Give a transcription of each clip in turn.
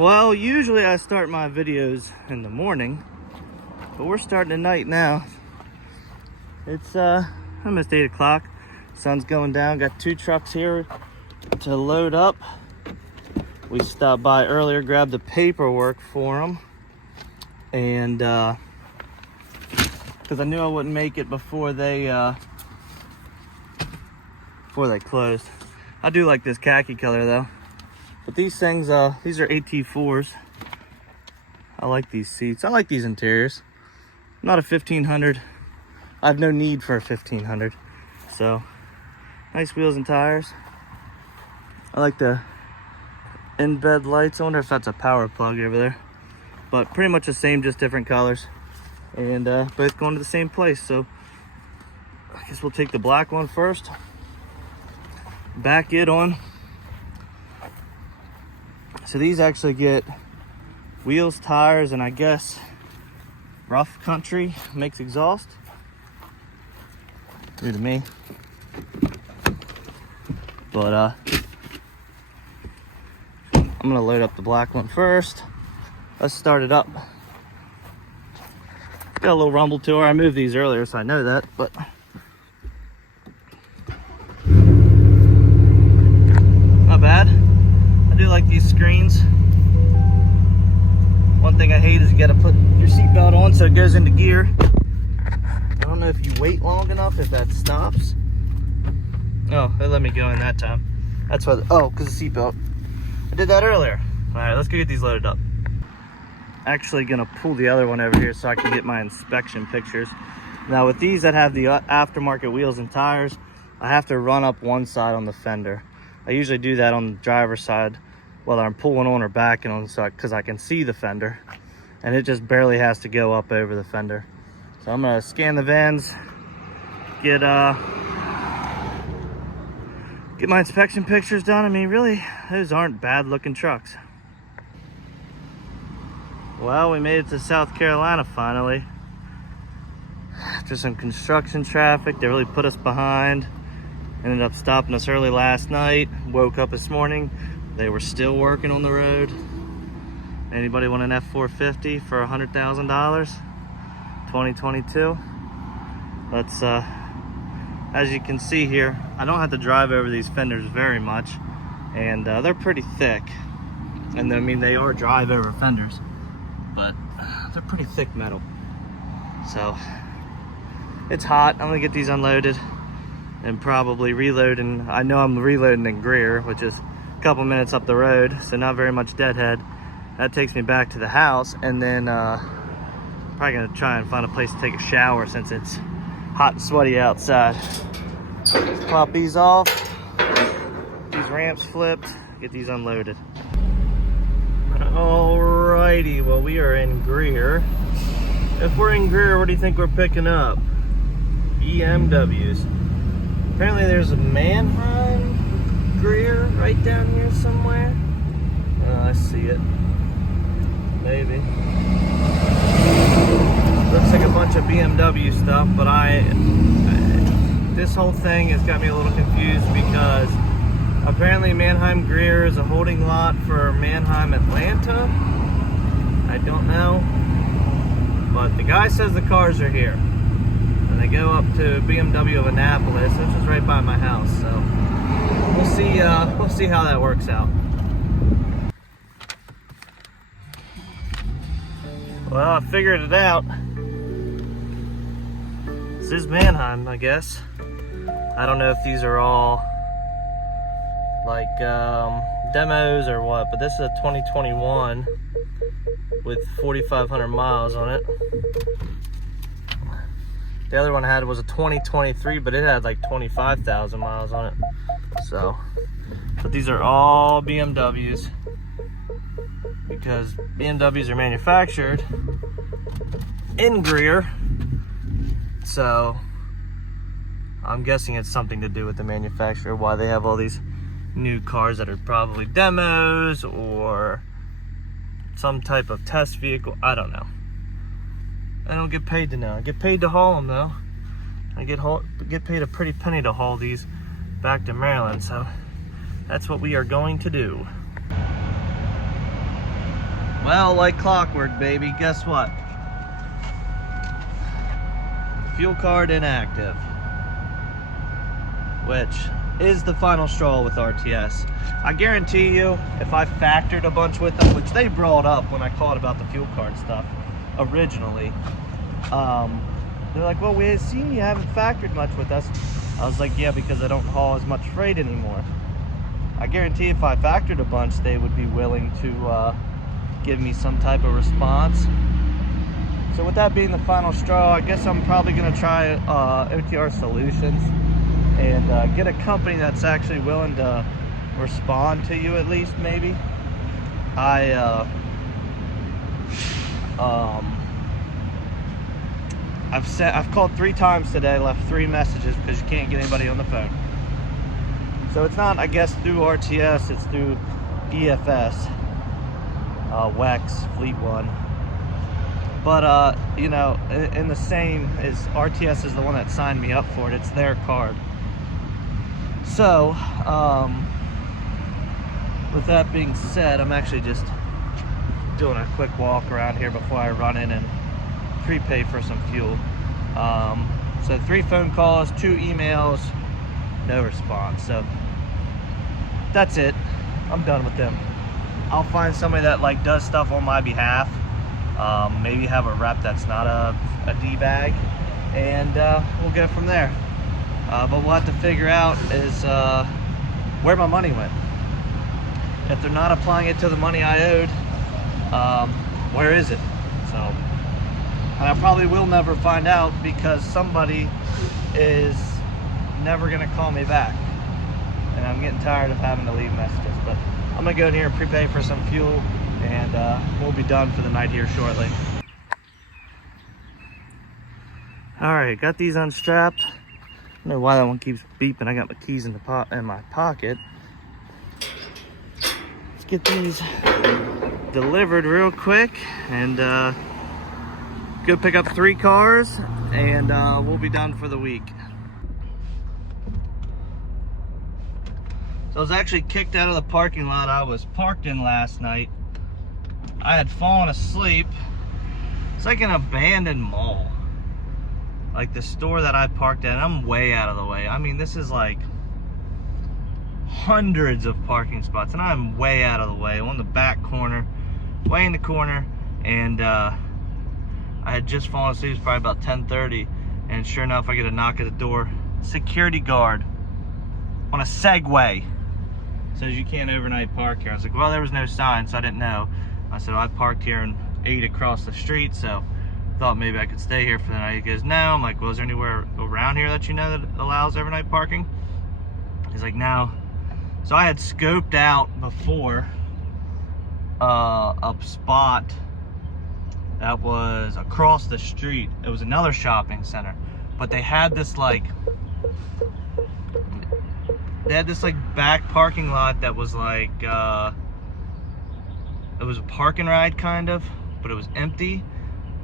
Well, usually I start my videos in the morning, but we're starting at night now. It's almost 8 o'clock. Sun's going down. Got 2 trucks here to load up. We stopped by earlier, grabbed the paperwork for them, and because I knew I wouldn't make it before they closed. I do like this khaki color though. But these things, these are AT4s. I like these seats. I like these interiors. I'm not a 1500. I have no need for a 1500. So, nice wheels and tires. I like the in-bed lights. I wonder if that's a power plug over there. But pretty much the same, just different colors. And both going to the same place. So, I guess we'll take the black one first. Back it on. So these actually get wheels, tires, and I guess rough country makes exhaust. New to me. But I'm gonna load up the black one first. Let's start it up. Got a little rumble to her. I moved these earlier, so I know that, but not bad. I do like these screens. One thing I hate is you gotta put your seatbelt on so it goes into gear. I don't know if you wait long enough if that stops. Oh, they let me go in that time. That's why, because the seatbelt. I did that earlier. All right, let's go get these loaded up. Actually gonna pull the other one over here so I can get my inspection pictures. Now with these that have the aftermarket wheels and tires, I have to run up one side on the fender. I usually do that on the driver's side, whether I'm pulling on or backing on, so because I can see the fender, and it just barely has to go up over the fender. So I'm gonna scan the vans, get my inspection pictures done. I mean, really, those aren't bad looking trucks. Well, we made it to South Carolina finally. After some construction traffic, they really put us behind. Ended up stopping us early last night. Woke up this morning, they were still working on the road. Anybody want an F450 for $100,000? 2022. Let's as you can see here, I don't have to drive over these fenders very much, and they're pretty thick. And I mean, they are drive over fenders, but they're pretty thick metal. So it's hot. I'm gonna get these unloaded and probably reload. And I know I'm reloading in Greer, which is a couple minutes up the road, so not very much deadhead. That takes me back to the house, and then probably gonna try and find a place to take a shower since it's hot and sweaty outside. Let's pop these off. These ramps flipped. Get these unloaded. Alrighty, well, we are in Greer. If we're in Greer, what do you think we're picking up? BMWs. Apparently there's a Mannheim Greer right down here somewhere. Oh, I see it. Maybe. Looks like a bunch of BMW stuff, but this whole thing has got me a little confused because apparently Mannheim Greer is a holding lot for Mannheim Atlanta. I don't know. But the guy says the cars are here. And they go up to BMW of Annapolis, which is right by my house. So we'll see how that works out. Well, I figured it out. This is Mannheim, I guess. I don't know if these are all like demos or what, but this is a 2021 with 4,500 miles on it. The other one I had was a 2023, but it had like 25,000 miles on it. So, but these are all BMWs because BMWs are manufactured in Greer. So I'm guessing it's something to do with the manufacturer, why they have all these new cars that are probably demos or some type of test vehicle. I don't know. I don't get paid to know. I get paid to haul them though. I get paid a pretty penny to haul these back to Maryland, so that's what we are going to do. Well, like clockwork, baby, guess what? Fuel card inactive, which is the final straw with RTS. I guarantee you, if I factored a bunch with them, which they brought up when I called about the fuel card stuff originally, they're like, well, we seen you haven't factored much with us. I was like, yeah, because I don't haul as much freight anymore. I guarantee if I factored a bunch, they would be willing to give me some type of response. So with that being the final straw, I guess I'm probably going to try OTR Solutions and get a company that's actually willing to respond to you, at least, maybe. I've called 3 times today, left 3 messages because you can't get anybody on the phone. So it's not, I guess, through RTS, it's through EFS, WEX, Fleet One. But, you know, in the same as RTS is the one that signed me up for it, it's their card. So, with that being said, I'm actually just doing a quick walk around here before I run in and prepay for some fuel. So 3 phone calls, 2 emails, no response. So that's it. I'm done with them. I'll find somebody that like does stuff on my behalf. Maybe have a rep that's not a D-bag, and we'll go from there. But we'll have to figure out is where my money went. If they're not applying it to the money I owed, where is it? So, and I probably will never find out because somebody is never gonna call me back, and I'm getting tired of having to leave messages. But I'm gonna go in here and prepay for some fuel, and we'll be done for the night here shortly. All right, got these unstrapped. I don't know why that one keeps beeping. I got my keys in my pocket. Let's get these delivered real quick and go pick up 3 cars, and we'll be done for the week. So I was actually kicked out of the parking lot I was parked in last night. I had fallen asleep. It's like an abandoned mall. Like the store that I parked at, I'm way out of the way. I mean, this is like hundreds of parking spots, and I'm way out of the way, on the back corner, way in the corner. And I had just fallen asleep. It was probably about 10:30, and sure enough, I get a knock at the door. Security guard on a Segway says you can't overnight park here. I was like, well, there was no sign, so I didn't know. I said, well, I parked here and 8 across the street, so thought maybe I could stay here for the night. He goes, no. I'm like, well, is there anywhere around here that you know that allows overnight parking? He's like, no. So I had scoped out before a spot that was across the street. It was another shopping center, but they had this like back parking lot that was like it was a park and ride kind of, but it was empty.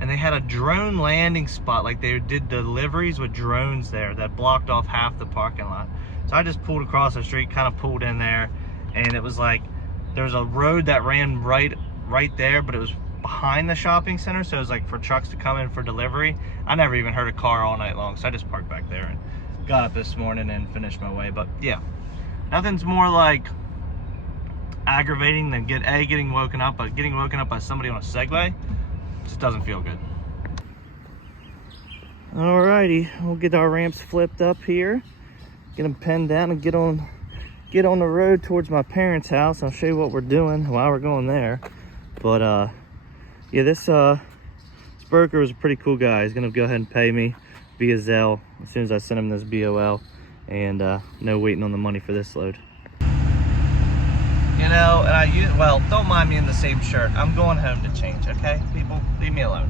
And they had a drone landing spot, like they did deliveries with drones there that blocked off half the parking lot. So I just pulled across the street, kind of pulled in there, and it was like there's a road that ran right there, but it was behind the shopping center, so it was like for trucks to come in for delivery. I never even heard a car all night long, so I just parked back there and got up this morning and finished my way. But yeah, nothing's more like aggravating than getting woken up by somebody on a Segway. Just doesn't feel good. Alrighty, we'll get our ramps flipped up here, get them pinned down, and get on the road towards my parents' house. I'll show you what we're doing while we're going there. But yeah, this broker was a pretty cool guy. He's gonna go ahead and pay me via Zelle as soon as I send him this BOL, and no waiting on the money for this load. You know, and well, don't mind me in the same shirt. I'm going home to change, okay? People, leave me alone.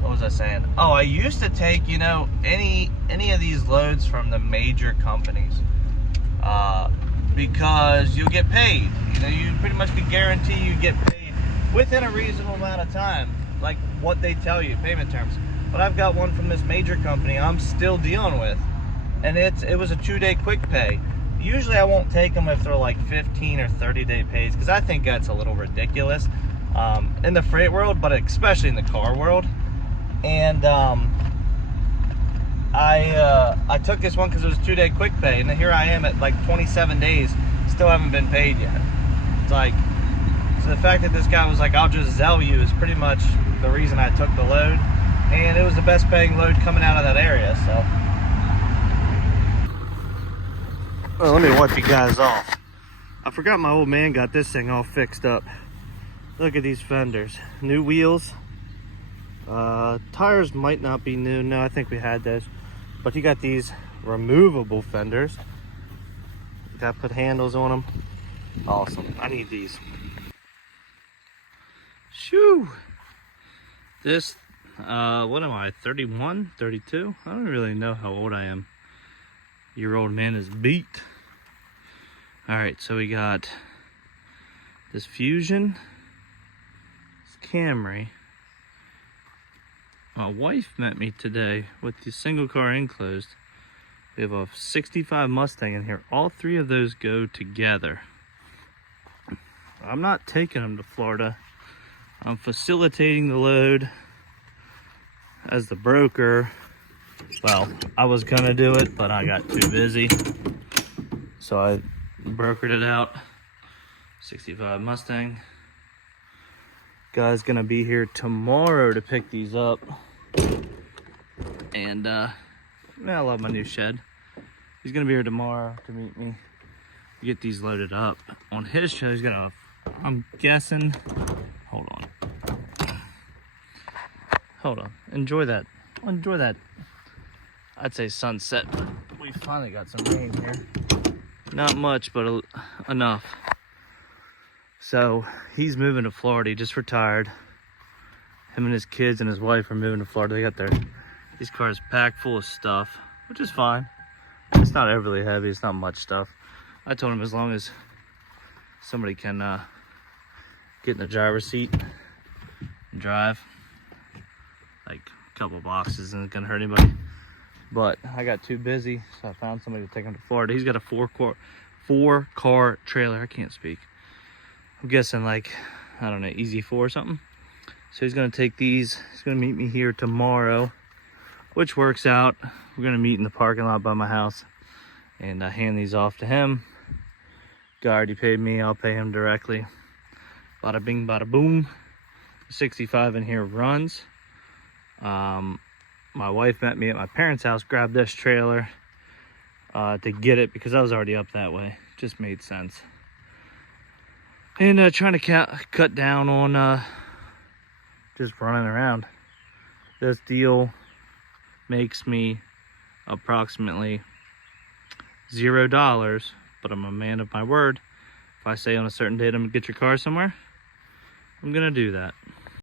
What was I saying? Oh, I used to take, you know, any of these loads from the major companies, because you get paid. You know, you pretty much can guarantee you get paid within a reasonable amount of time, like what they tell you, payment terms. But I've got one from this major company I'm still dealing with, and it was a 2-day quick pay. usually I won't take them if they're like 15 or 30-day pays, because I think that's a little ridiculous in the freight world, but especially in the car world. And I took this one because it was 2-day quick pay, and here I am at like 27 days, still haven't been paid yet. It's like, so the fact that this guy was like, I'll just Zell you, is pretty much the reason I took the load, and it was the best paying load coming out of that area. So, well, let me wipe you guys off. I forgot my old man got this thing all fixed up. Look at these fenders, new wheels. Tires might not be new. No, I think we had those, but you got these removable fenders. You got to put handles on them. Awesome. I need these. Shoo. This, what am I, 31, 32? I don't really know how old I am. Your old man is beat. All right, so we got this Fusion, this Camry. My wife met me today with the single car enclosed. We have a 65 Mustang in here. All three of those go together. I'm not taking them to Florida. I'm facilitating the load as the broker. Well, I was gonna do it, but I got too busy. So I brokered it out. 65 Mustang. Guy's gonna be here tomorrow to pick these up. And I love my new shed. He's gonna be here tomorrow to meet me, get these loaded up. On his shed, he's gonna, I'm guessing, hold on, enjoy that, I'd say sunset. We finally got some rain here. Not much, but enough. So he's moving to Florida. He just retired. Him and his kids and his wife are moving to Florida. They got these cars packed full of stuff, which is fine. It's not overly heavy. It's not much stuff. I told him as long as somebody can get in the driver's seat and drive, like a couple boxes isn't gonna hurt anybody. But I got too busy, so I found somebody to take him to Florida. He's got a four car trailer. I can't speak. I'm guessing like, I don't know, easy 4 or something. So he's gonna take these. He's gonna meet me here tomorrow, which works out. We're gonna meet in the parking lot by my house and hand these off to him. Guy already paid me, I'll pay him directly. Bada bing, bada boom. 65 in here runs. My wife met me at my parents' house, grabbed this trailer to get it because I was already up that way. Just made sense. And trying to cut down on just running around. This deal makes me approximately $0, but I'm a man of my word. If I say on a certain date I'm gonna get your car somewhere, I'm gonna do that.